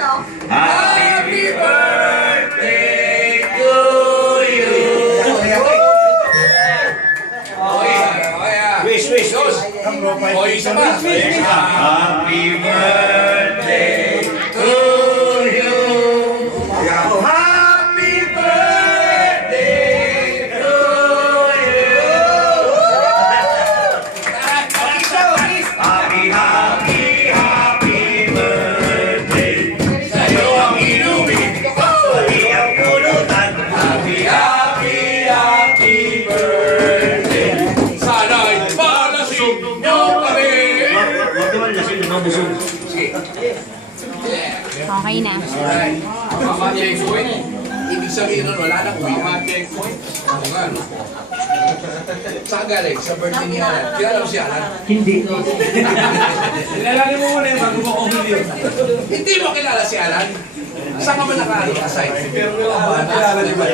Happy birthday to you. Wish. Isa pa. Happy birthday to you. Happy birthday to you. Happy birthday. Sa'yo ang inumin, sa'yo ang pulutan. Happy birthday. Sana'y palasing nyo kami. Okay na. Alright. Mama checkpoint. Ibig sabihin nun, wala nang uwi. Mama checkpoint. Ano nga, no? Saan galing? Sa birthday ni Alan. Kilala mo si Alan? Hindi. Nilalagay mo muna yung bago mo video. Hindi mo kilala si Alan? Saan ka ba naka-assign? Pero wala kilala, di ba?